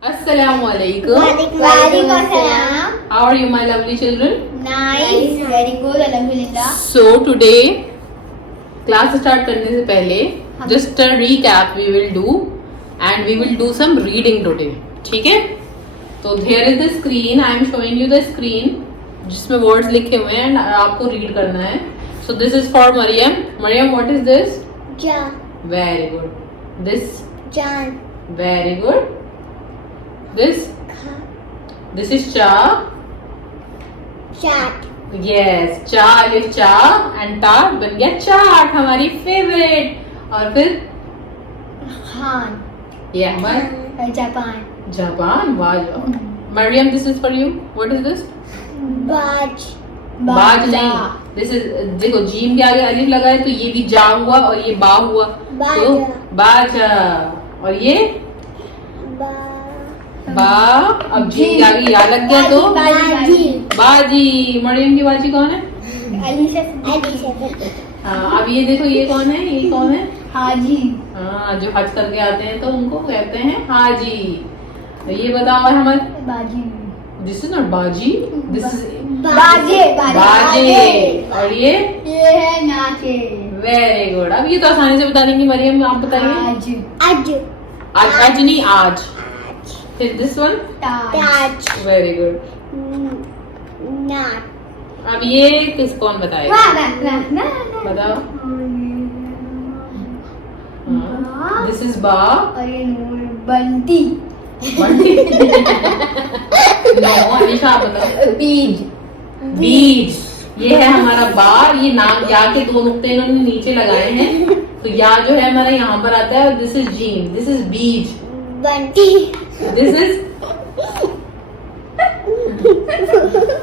Assalamualaikum. Waalaikumsalam. How are you, my lovely children? Nice. Very good. Alhamdulillah. So today, class start करने से पहले just a recap we will do and we will do some reading today. ठीक है? तो here is the screen. I am showing you the screen जिसमें words लिखे हुए हैं and आपको read करना है. So this is for Mariam. Mariam, what is this? Ja. Very good. This. Jan. Very good. This. Ka. This is cha. Chat. Yes, चा अलिफ चा एंड टा बन गया चाट, हमारी फेवरेट. और फिर Han. ये हमारा Japan. जापान. वाह. Maryam, this is for you. What is this? Baj. बाज नहीं, दिस इज, देखो जीम के आगे अलिफ लगा है तो ये भी जा हुआ और ये बा हुआ तो बाजा. और ये बा, अब जीम के आगे या लग गया तो बाजी. मरियम की बाजी कौन है? हाँ, अब ये देखो ये कौन है? ये कौन है? हाजी. हाँ, जो हज करके आते हैं तो उनको कहते हैं हाजी. तो ये बताओ हमारे, बाजी. दिस इज नॉट बाजी, दिस इज बाजे. बाजे. और ये है नाचे. Very good. अब ये तो आसानी से बता देंगी मरियम, आप बताइए. आज. आज. आज आज नहीं आज. फिर this one Taj. Very good. नाट. अब ये किस कौन बताएगा? बताओ. दिस इज बा. और ये बंटी. बंटी. नो, अनिशा आप बताओ. बीज. बीज. ये है हमारा बा. ये नाम या के दो नुक्ते इन्होंने नीचे लगाए हैं तो या जो है हमारा यहाँ पर आता है. और this is gym. This is बीज. बंटी. दिस इज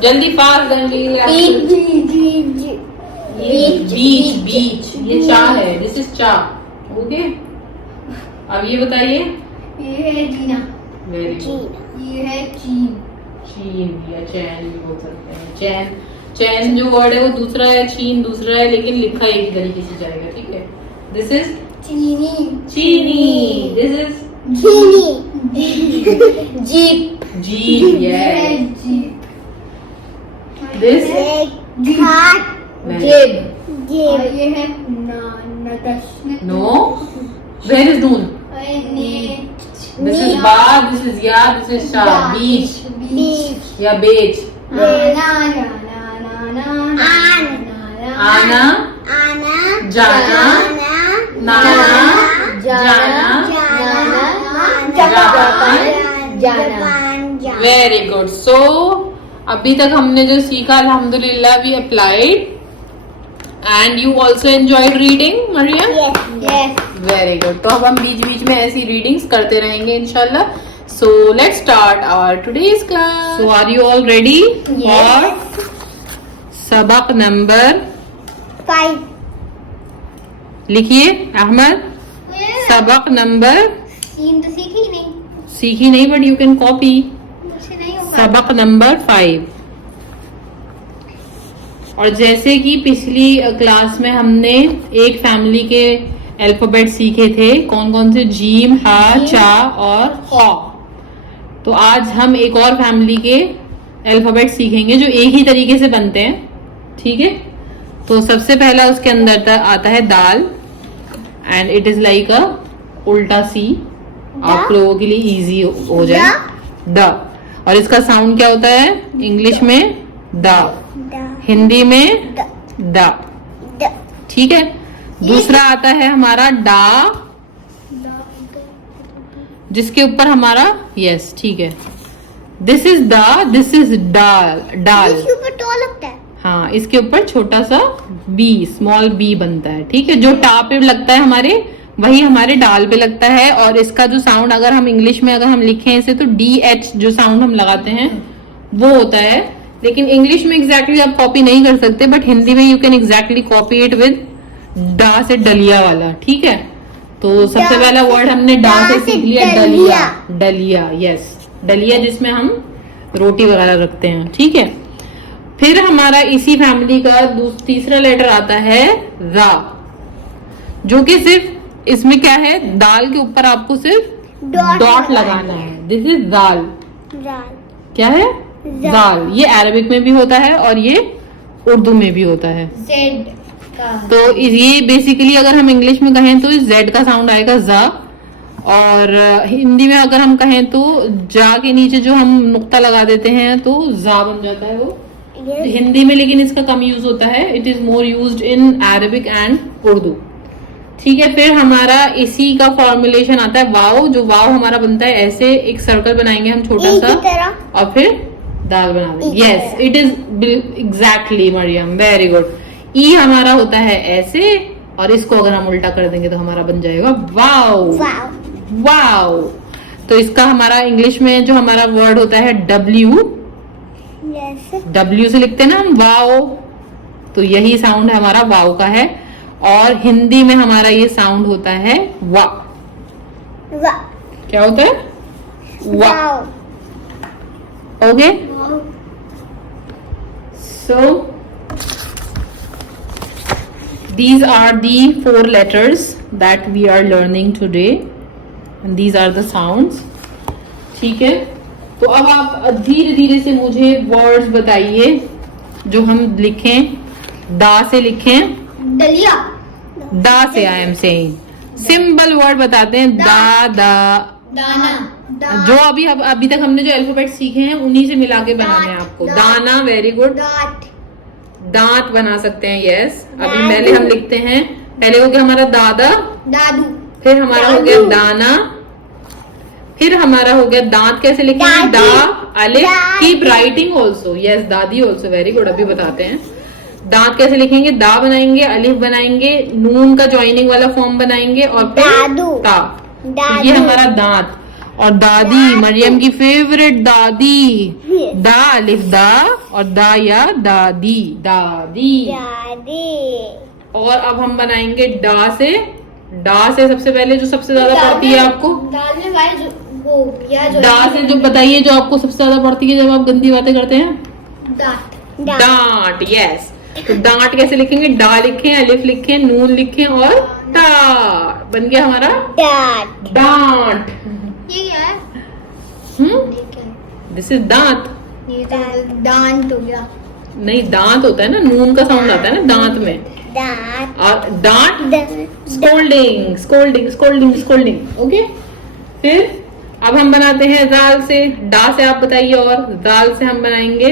जल्दी फास्ट जल्दी. बीज. बीच बीच. ये चा है. दिस इज चा. ओके. अब ये बताइए. ये है जीना. Very good. ये है चीन. चीन या चैन भी बोल सकते हैं. चैन, चैन जो वर्ड है वो दूसरा है, चीन दूसरा है, लेकिन लिखा एक ही तरीके से जाएगा. ठीक है. This is cheeni. Cheeni. This is jeep. Jeep. Yes. Jeep. This jeb. ये है nuts. No. Where is noon? This is बा. दिस इज या. दिस इज शा. बीच या बेच. आना, जाना, नाना, जाना, जापान. Very good. सो अभी तक हमने जो सीखा अल्हम्दुलिल्लाह we applied and you also enjoyed reading Maryam. Very good. तो अब हम बीच बीच में ऐसी रीडिंग्स करते रहेंगे इंशाल्लाह. So let's start our today's class. So are you all ready for सबक नंबर 5? लिखिए अहमद. सबक नंबर सीन तो सीखी नहीं. सीखी नहीं बट यू कैन कॉपी. मुझसे नहीं होगा. सबक नंबर 5. और जैसे कि पिछली क्लास में हमने एक फैमिली के अल्फाबेट सीखे थे. कौन कौन से? जीम, हा, चा और खा. तो आज हम एक और फैमिली के अल्फाबेट सीखेंगे जो एक ही तरीके से बनते हैं. ठीक है. तो सबसे पहला उसके अंदर आता है दाल and it is like a उल्टा सी. आप लोगों के लिए इजी हो जाए. द. और इसका साउंड क्या होता है इंग्लिश में? द. हिंदी में द. ठीक है. दूसरा आता है हमारा डा, जिसके ऊपर हमारा यस. ठीक है. This is the. This is डाल. डाल. इसके ऊपर टो लगता है. हाँ, इसके ऊपर छोटा सा बी, स्मॉल बी बनता है. ठीक है. जो टा पे लगता है हमारे, वही हमारे डाल पे लगता है. और इसका जो साउंड अगर हम इंग्लिश में अगर हम लिखें इसे तो DH जो साउंड हम लगाते हैं वो होता है. लेकिन इंग्लिश में एग्जैक्टली आप कॉपी नहीं कर सकते बट हिंदी में you can exactly copy it with डा से डलिया वाला. ठीक है. तो सबसे पहला वर्ड हमने डा से सीख लिया. डलिया. डलिया. यस. डलिया जिसमें हम रोटी वगैरह रखते हैं. ठीक है. फिर हमारा इसी फैमिली का तीसरा लेटर आता है रा, जो कि सिर्फ इसमें क्या है, दाल के ऊपर आपको सिर्फ डॉट लगाना है. दिस इज दाल। दाल। क्या है? दाल। ये अरबिक में भी होता है और ये उर्दू में भी होता है। जेड का। तो ये बेसिकली अगर हम इंग्लिश में कहें तो जेड का साउंड आएगा जा, और हिंदी में अगर हम कहें तो जा के नीचे जो हम नुक्ता लगा देते हैं तो जा बन जाता है वो हिंदी में, लेकिन इसका कम यूज होता है। It is more used in Arabic and Urdu. ठीक है, फिर हमारा इसी का फॉर्मुलेशन आता है वाव। जो वाव हमारा बनता है ऐसे, एक सर्कल बनाएंगे हम छोटा ई सा की तरह। और फिर दाल बना देंगे। Yes, it is exactly Mariyam, very good. ई हमारा होता है ऐसे, और इसको अगर हम उल्टा कर देंगे तो हमारा बन जाएगा वाव। वाव। वाव। तो इसका हमारा इंग्लिश में जो हमारा वर्ड होता है डब्ल्यू, यस। डब्ल्यू से लिखते हैं ना हम वाव, तो यही साउंड हमारा वाव का है। और हिंदी में हमारा ये साउंड होता है वा। वा। क्या होता है? वा। Wow. Okay, so these are the 4 letters that we are learning today and these are the sounds. ठीक है, तो अब आप धीरे धीरे से मुझे वर्ड्स बताइए जो हम लिखें। दा से लिखें। दलिया। दा से I am saying simple word बताते हैं। दा दा। दाना। जो अभी तक हमने जो अल्फाबेट सीखे हैं उन्हीं से मिला के बनाने हैं आपको। दाना, वेरी गुड। दांत। दांत बना सकते हैं, यस। अभी पहले हम लिखते हैं, पहले हो गया हमारा दादा, दादू। फिर हमारा हो गया दाना, फिर हमारा हो गया दांत। कैसे लिखेंगे? दा अलिफ, कीप राइटिंग ऑल्सो। यस, दादी ऑल्सो, वेरी गुड। अभी बताते हैं दांत कैसे लिखेंगे। दा बनाएंगे, अलिफ बनाएंगे, नून का ज्वाइनिंग वाला फॉर्म बनाएंगे और फिर दादू। ता। तो ये हमारा दांत। और दादी, मरियम की फेवरेट दादी। दा अलिफ दा और दा या दादी, दादी। दादी। और अब हम बनाएंगे डा से। डा से सबसे पहले जो सबसे ज्यादा पड़ती है आपको, दाल में वाई वो या जो डा से जो बताइए जो आपको सबसे ज्यादा पड़ती है जब आप गंदी बातें करते हैं। दांत। डांट, यस। तो डांट कैसे लिखेंगे? डा लिखें, अलिफ लिखें, नून लिखें और टा, बन गया हमारा दांत। डांट। ये क्या है? हम्म, ये क्या है? दिस इज दांत। ये तो दांत हो गया। नहीं, दांत होता है ना, नून का साउंड आता है ना दांत में। दांत। और डांट scolding, scolding, scolding, scolding. Okay, फिर अब हम बनाते हैं दाल से। डा से आप बताइए। और दाल से हम बनाएंगे,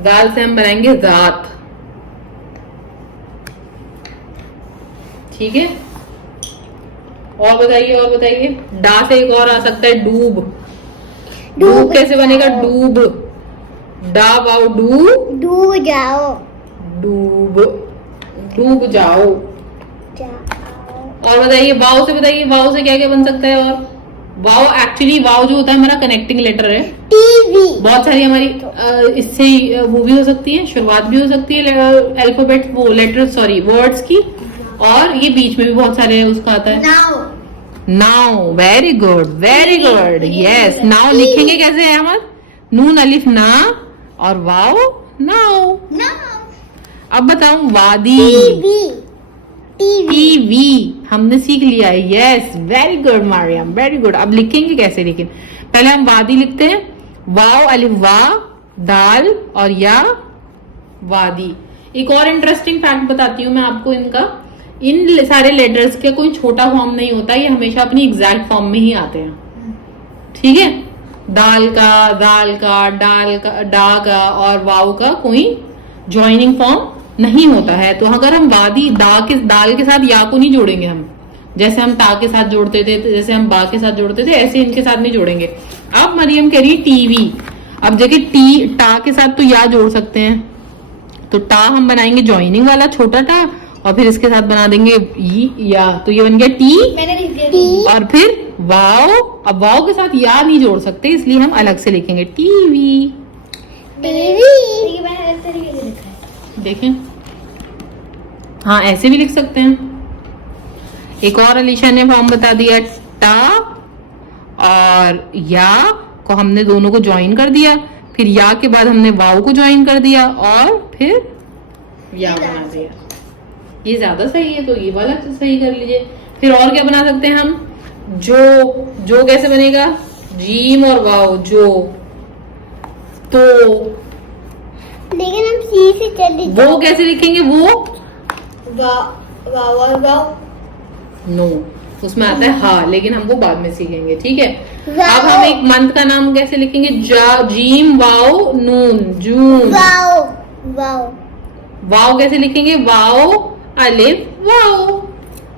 दाल से हम बनाएंगे जात। ठीक है, और बताइए, और बताइए। डा से एक और आ सकता है डूब। डूब कैसे बनेगा? डूब, डा वाओ डू, डूब जाओ। डूब, डूब जाओ। जाओ। और बताइए वाव से, बताइए वाव से क्या क्या बन सकता है। और वाव, एक्चुअली वाव जो होता है हमारा कनेक्टिंग लेटर है। टीवी। बहुत सारी हमारी इससे वो भी हो सकती है, शुरुआत भी हो सकती है अल्फाबेट, वो लेटर, सॉरी, वर्ड्स की। और ये बीच में भी बहुत सारे उसका आता है। Now. Now, very good, very good. Yes, now लिखेंगे कैसे है अहमद? नून अलिफ ना और वाव नाउ। नाउ। अब बताऊं वादी। टीवी। टीवी। टीवी हमने सीख लिया है। Yes, very good Mariam, very good. अब लिखेंगे कैसे? लेकिन पहले हम वादी लिखते हैं। वाव अलिफ वा, दाल और या, वादी। एक और इंटरेस्टिंग फैक्ट बताती हूँ मैं आपको इनका। इन सारे लेटर्स के कोई छोटा फॉर्म नहीं होता, ये हमेशा अपनी एग्जैक्ट फॉर्म में ही आते हैं। ठीक है, दाल का, दाल का, डाल का, डा का और वाव का कोई ज्वाइनिंग फॉर्म नहीं होता है। तो अगर हम वादी दाल के साथ या को नहीं जोड़ेंगे हम, जैसे हम ता के साथ जोड़ते थे, जैसे हम बा के साथ जोड़ते थे, ऐसे इनके साथ नहीं जोड़ेंगे। अब मरियम कह रही है टीवी। अब देखिए टा के साथ तो या जोड़ सकते हैं, तो टा हम बनाएंगे ज्वाइनिंग वाला छोटा टा और फिर इसके साथ बना देंगे या, तो ये बन गया टी। मैंने लिख दिया। और फिर वाव, अब वाव के साथ या नहीं जोड़ सकते, इसलिए हम अलग से लिखेंगे टीवी। टीवी। मैंने अलग तरीके से लिखा है। देखें, हाँ ऐसे भी लिख सकते हैं। एक और अलीशा ने फॉर्म बता दिया। टा और या को हमने दोनों को ज्वाइन कर दिया, फिर या के बाद हमने वाव को ज्वाइन कर दिया और फिर या बना दिया। ये ज्यादा सही है, तो ये वाला सही कर लीजिए। फिर और क्या बना सकते हैं हम? जो कैसे बनेगा? जीम और वाओ, जो। तो लेकिन हम सी से चले वो कैसे लिखेंगे? वो वाओ नो, उसमें आता है हा, लेकिन हम वो बाद में सीखेंगे, ठीक है। वाओ। अब हम एक मंथ का नाम कैसे लिखेंगे? जीम वाओ नून, जून। वाओ वाओ वाओ कैसे लिखेंगे? वाओ अलिफ वाओ,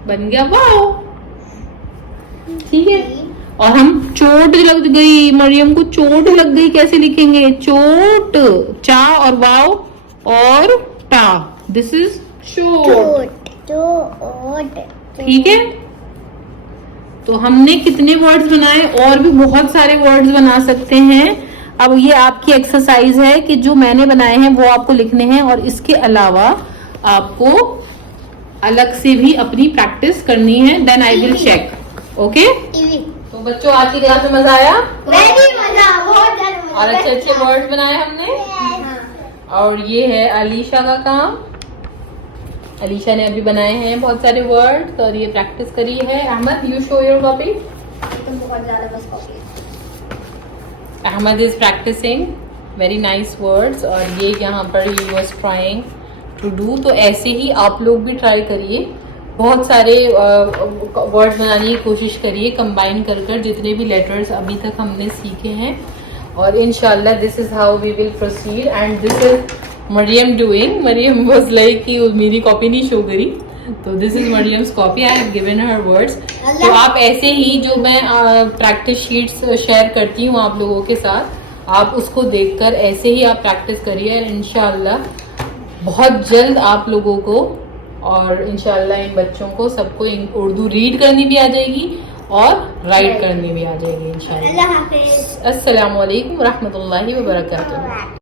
बन गया वाओ, ठीक है। और हम चोट लग गई, मरियम को चोट लग गई, कैसे लिखेंगे? चोट, चा और वाओ और टा, दिस इज चोट, ठीक है। तो हमने कितने वर्ड्स बनाए? और भी बहुत सारे वर्ड्स बना सकते हैं। अब ये आपकी एक्सरसाइज है कि जो मैंने बनाए हैं वो आपको लिखने हैं, और इसके अलावा आपको अलग से भी अपनी प्रैक्टिस करनी है। Then I will check, okay. तो बच्चों, आज की क्लास में मजा आया? बहुत और अच्छे अच्छे वर्ड्स बनाए हमने। और ये है अलीशा का काम। अलीशा ने अभी बनाए हैं बहुत सारे वर्ड्स और ये प्रैक्टिस करी है। Ahmed, you show your copy. Ahmed is practising very nice words, और ये यहाँ पर ही वाज ट्राइंग टू डू। तो ऐसे ही आप लोग भी ट्राई करिए, बहुत सारे वर्ड्स बनाने की कोशिश करिए, कंबाइन कर कर जितने भी लेटर्स अभी तक हमने सीखे हैं। और इंशाल्लाह this is how we will proceed. And this is Maryam doing. Maryam was like कि मेरी कॉपी नहीं शो करी, तो this is Maryam's copy, I have given her words. तो आप ऐसे ही, जो मैं प्रैक्टिस शीट्स शेयर करती हूँ आप लोगों के साथ, आप उसको देखकर ऐसे ही आप प्रैक्टिस करिए। इंशाल्लाह बहुत जल्द आप लोगों को और इंशाल्लाह इन बच्चों को सबको उर्दू रीड करनी भी आ जाएगी और राइट करनी भी आ जाएगी इंशाल्लाह। अस्सलामु अलैकुम रहमतुल्लाहि व बरकातुहू।